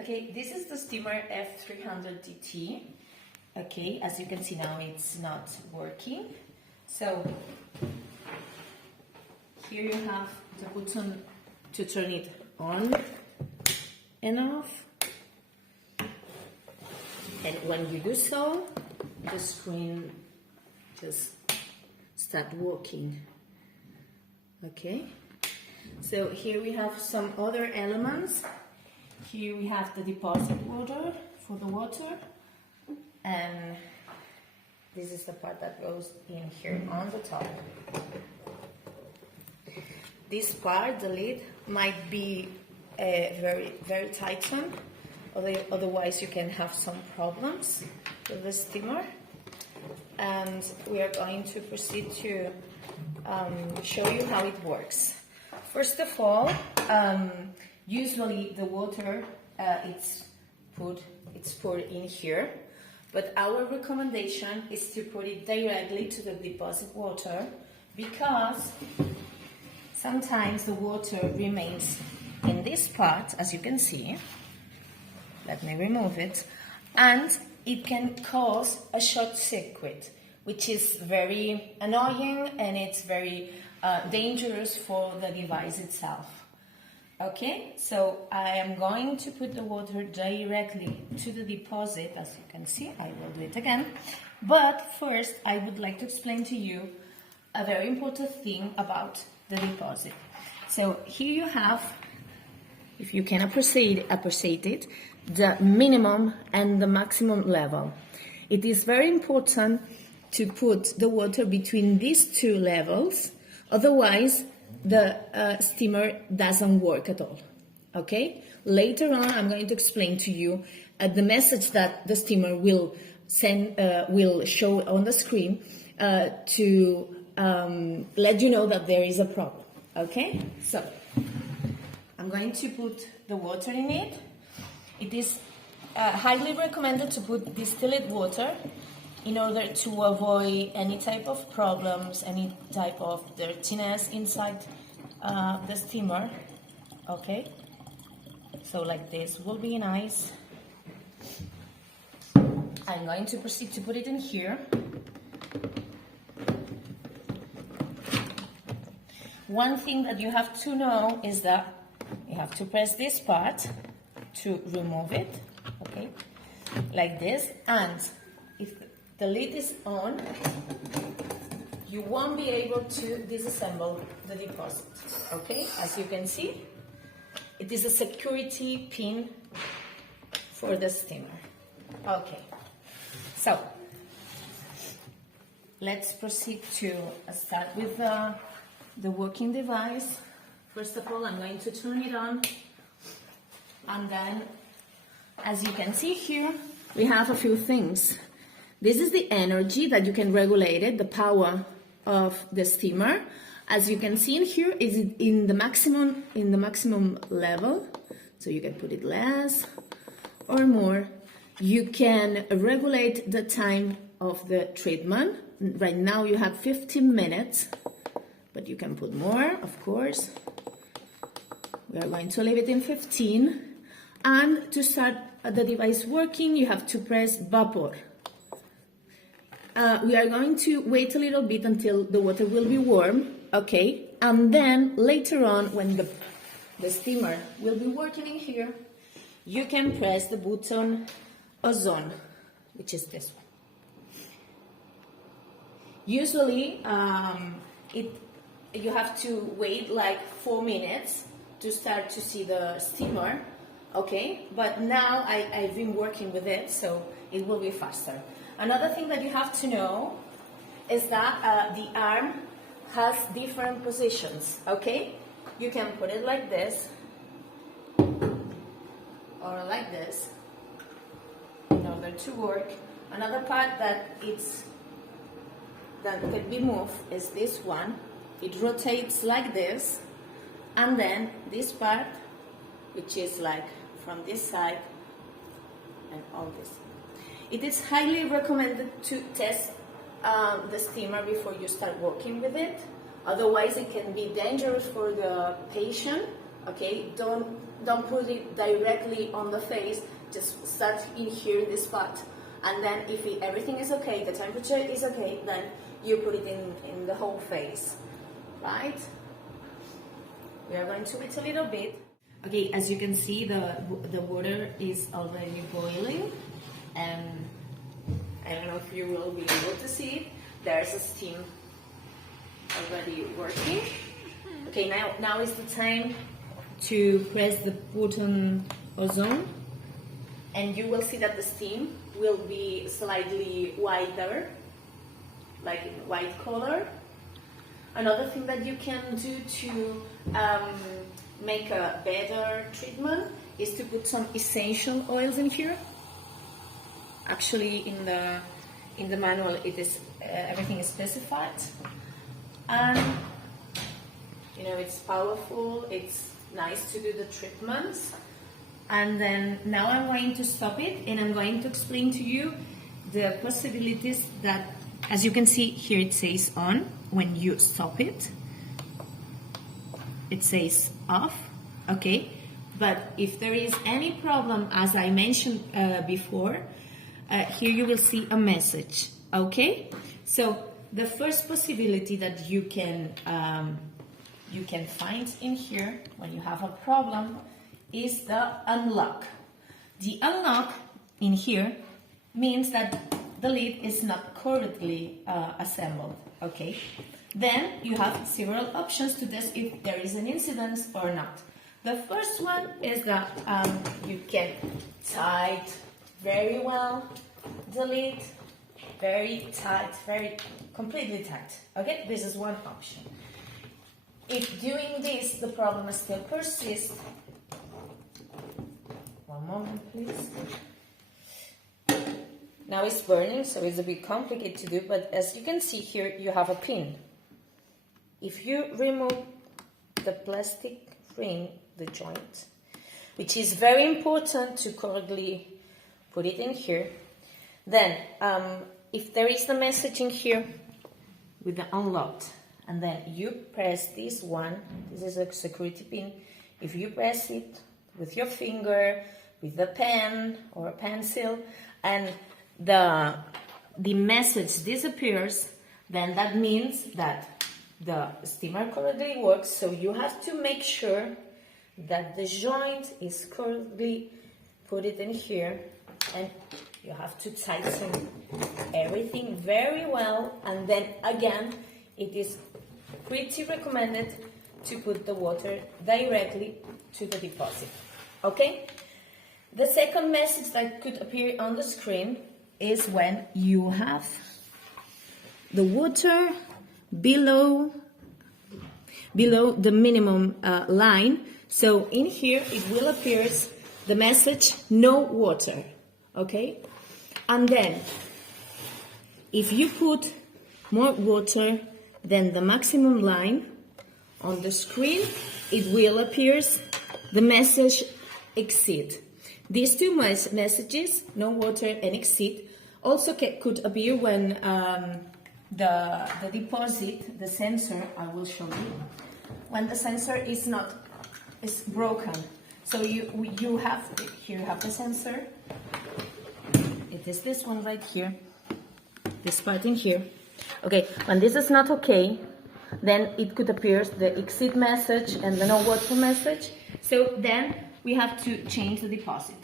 Okay, this is the steamer F300DT. Okay, as you can see now it's not working. So here you have the button to turn it on and off. And when you do so, the screen just start working. Okay, so here we have some other elements. Here we have the deposit water for the water, and this is the part that goes in here on the top. This part, the lid, might be a very tight one, otherwise you can have some problems with the steamer. And we are going to proceed to show you how it works. First of all, usually the water it's poured in here, but our recommendation is to put it directly to the deposit water, because sometimes the water remains in this part, as you can see. Let me remove it. And it can cause a short circuit, which is very annoying, and it's very dangerous for the device itself. Okay, so I am going to put the water directly to the deposit. As you can see, I will do it again. But first, I would like to explain to you a very important thing about the deposit. So here you have, if you can appreciate it, the minimum and the maximum level. It is very important to put the water between these two levels, otherwise the steamer doesn't work at all. Okay? Later on, I'm going to explain to you the message that the steamer will send, will show on the screen to let you know that there is a problem. Okay? So I'm going to put the water in it. It is highly recommended to put distilled water in order to avoid any type of problems, any type of dirtiness inside the steamer. Okay, so like this will be nice. I'm going to proceed to put it in here. One thing that you have to know is that you have to press this part to remove it, okay, like this. And if the lid is on, you won't be able to disassemble the deposit, okay? As you can see, it is a security pin for the steamer. Okay, so let's proceed to start with the working device. First of all, I'm going to turn it on, and then, as you can see here, we have a few things. This is the energy that you can regulate it, the power of the steamer. As you can see in here, is in the maximum level, so you can put it less or more. You can regulate the time of the treatment. Right now you have 15 minutes, but you can put more, of course. We are going to leave it in 15. And to start the device working, you have to press vapor. We are going to wait a little bit until the water will be warm, okay? And then later on, when the steamer will be working in here, you can press the button ozone, which is this one. Usually, you have to wait like 4 minutes to start to see the steamer, okay? But now I've been working with it, so it will be faster. Another thing that you have to know is that the arm has different positions, okay? You can put it like this, or like this, in order to work. Another part that can be moved is this one. It rotates like this, and then this part, which is like from this side and all this. It is highly recommended to test the steamer before you start working with it. Otherwise, it can be dangerous for the patient. Okay, don't don't put it directly on the face, just start in here, this spot. And then if everything is okay, the temperature is okay, then you put it in the whole face, right? We are going to wait a little bit. Okay, as you can see, the water is already boiling, and I don't know if you will be able to see it. There's a steam already working. Okay, now is the time to press the button ozone, and you will see that the steam will be slightly whiter, like in white color. Another thing that you can do to make a better treatment is to put some essential oils in here. Actually, in the manual, it is everything is specified, and you know, it's powerful. It's nice to do the treatments. and then now I'm going to stop it, and I'm going to explain to you the possibilities that, as you can see here, it says on. When you stop it, it says off, okay? But if there is any problem, as I mentioned before, here you will see a message, okay? So the first possibility that you can find in here when you have a problem is the unlock. The unlock in here means that the lid is not correctly assembled, okay? Then you have several options to test if there is an incident or not. The first one is that you can tight very well the lid, very tight, very completely tight, okay? This is one option. If doing this the problem still persists, one moment please. Now it's burning, so it's a bit complicated to do, but as you can see here, you have a pin. If you remove the plastic ring, the joint, which is very important to correctly put it in here, then if there is the message in here with the unlocked, and then you press this one, this is a security pin, if you press it with your finger, with a pen or a pencil, and the message disappears, then that means that the steamer correctly works. So you have to make sure that the joint is correctly put it in here, and you have to tighten everything very well, and then again it is pretty recommended to put the water directly to the deposit, okay? The second message that could appear on the screen is when you have the water below the minimum line. So in here it will appear the message no water, okay? And then if you put more water than the maximum line on the screen, it will appear the message exceed. These two messages, no water and exceed, also could appear when the deposit, the sensor, I will show you, when the sensor is broken. So you have, here you have the sensor, it is this one right here, this part in here. Okay, when this is not okay, then it could appear the exceed message and the no water message. So then we have to change the deposit.